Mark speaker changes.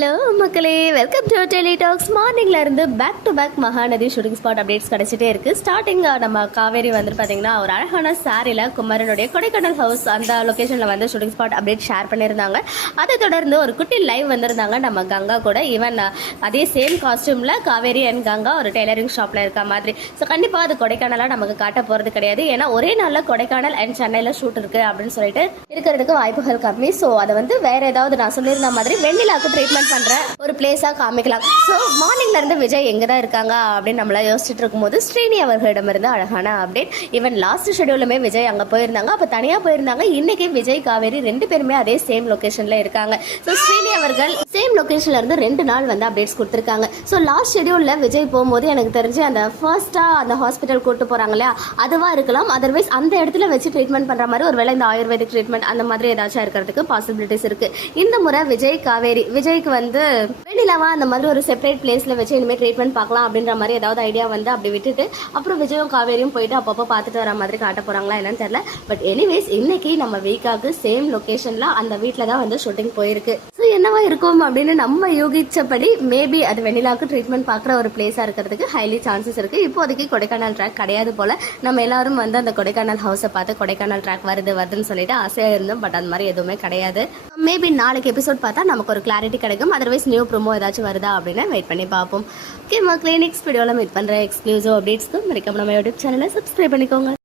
Speaker 1: Hello மக்களே. Welcome to tele talks மார்னிங்ல இருந்து back to back Mahanadhi shooting spot updates கிடைச்சிட்டே இருக்கு. ஸ்டார்டிங் நம்ம காவேரி வந்து பாத்தீங்கன்னா ஒரு அழகான சாரில குமரனுடைய கொடைக்கானல் ஹவுஸ் அந்த லொகேஷன்ல வந்து ஷூட்டிங் ஸ்பாட் அப்டேட் ஷேர் பண்ணியிருந்தாங்க. அதை தொடர்ந்து ஒரு குட்டி லைவ் வந்திருந்தாங்க. நம்ம கங்கா கூட. ஈவன் அதே சேம் காஸ்டியூம்ல காவேரி அண்ட் கங்கா ஒரு டெய்லரிங் ஷாப்ல இருக்க மாதிரி. ஸோ கண்டிப்பா அது கொடைக்கானலாக நமக்கு காட்ட போறது கிடையாது. ஏன்னா ஒரே நாள்ல கொடைக்கானல் அண்ட் சென்னையில ஷூட் இருக்கு அப்படின்னு சொல்லிட்டு இருக்கிறதுக்கு வாய்ப்புகள் கம்மி. ஸோ அதை வந்து வேற ஏதாவது நான் சொல்லியிருந்த மாதிரி வெண்ணிலாக்கு ட்ரீட்மெண்ட் பண்ற ஒரு பிளேஸா காமிக்கலாம். ஸோ மார்னிங்ல இருந்து விஜய் எங்க தான் இருக்காங்க அப்படின்னு நம்மளா யோசிச்சுட்டு இருக்கும்போது ஸ்ரீனி அவர்களிடமிருந்து அழகான அப்டேட் ஈவன் லாஸ்ட் ஷெடியூலுமே விஜய் அங்க போயிருந்தாங்க. அப்ப தனியா போயிருந்தாங்க. இன்னைக்கு விஜய் காவேரி ரெண்டு பேருமே அதே சேம் லொகேஷன்ல இருக்காங்க. ஸோ ஸ்ரீனி அவர்கள் சேம் லொக்கேஷன்லேருந்து ரெண்டு நாள் வந்து அப்டேட்ஸ் கொடுத்துருக்காங்க. ஸோ லாஸ்ட் ஷெடியூலில் விஜய் போகும்போது எனக்கு தெரிஞ்சு அந்த ஃபர்ஸ்ட்டாக அந்த ஹாஸ்பிட்டல் கூட்டு போகிறாங்க இல்லையா? அதுவாக இருக்கலாம். அதர்வைஸ் அந்த இடத்துல வச்சு ட்ரீட்மெண்ட் பண்ணுற மாதிரி ஒருவேளை இந்த ஆயுர்வேதிக் ட்ரீட்மெண்ட் அந்த மாதிரி ஏதாச்சும் இருக்கிறதுக்கு பாசிபிலிட்டிஸ் இருக்குது இந்த முறை விஜய் காவேரி விஜய்க்கு வந்து வெளியிலவா அந்த மாதிரி ஒரு செப்பரேட் பிளேஸில் வச்சு இனிமேல் ட்ரீட்மெண்ட் பார்க்கலாம் அப்படின்ற மாதிரி ஏதாவது ஐடியா வந்து அப்படி விட்டுட்டு அப்புறம் விஜயும் காவேரியும் போயிட்டு அப்பப்போ பார்த்துட்டு வர மாதிரி காட்ட போகிறாங்களா என்னன்னு தெரியல. பட் எனிவேஸ் இன்னைக்கு நம்ம வீக்காக சேம் லொக்கேஷனில் அந்த வீட்டில் தான் வந்து ஷூட்டிங் போயிருக்கு. என்னவா இருக்கும் அப்படின்னு நம்ம யூகிச்சபடி மேபி அது வெண்ணிலாவுக்கு ட்ரீட்மெண்ட் பார்க்குற ஒரு பிளேஸாக இருக்கிறதுக்கு ஹைலி சான்சஸ் இருக்கு. இப்போதைக்கு கொடைக்கானல் ட்ராக் கிடையாது போல. நம்ம எல்லாரும் வந்து அந்த கொடைக்கானல் ஹவுஸை பார்த்து கொடைக்கானல் ட்ராக் வருது வருதுன்னு சொல்லிட்டு ஆசையாக இருந்தோம். பட் அந்த மாதிரி எதுவுமே கிடையாது. மேபி நாளைக்கு எபிசோட் பார்த்தா நமக்கு ஒரு கிளாரிட்டி கிடைக்கும். அதர்வைஸ் நியூ ப்ரோமோ ஏதாச்சும் வருதா அப்படின்னு வெயிட் பண்ணி பார்ப்போம். ஓகே மக்களே நெக்ஸ்ட் வீடியோவில் மீட் பண்ணுற எக்ஸ்க்ளூசிவ் அப்டேட்ஸ்க்கு மறக்காம நம்ம யூடியூப் சேனலை சப்ஸ்கிரைப் பண்ணிக்கோங்க.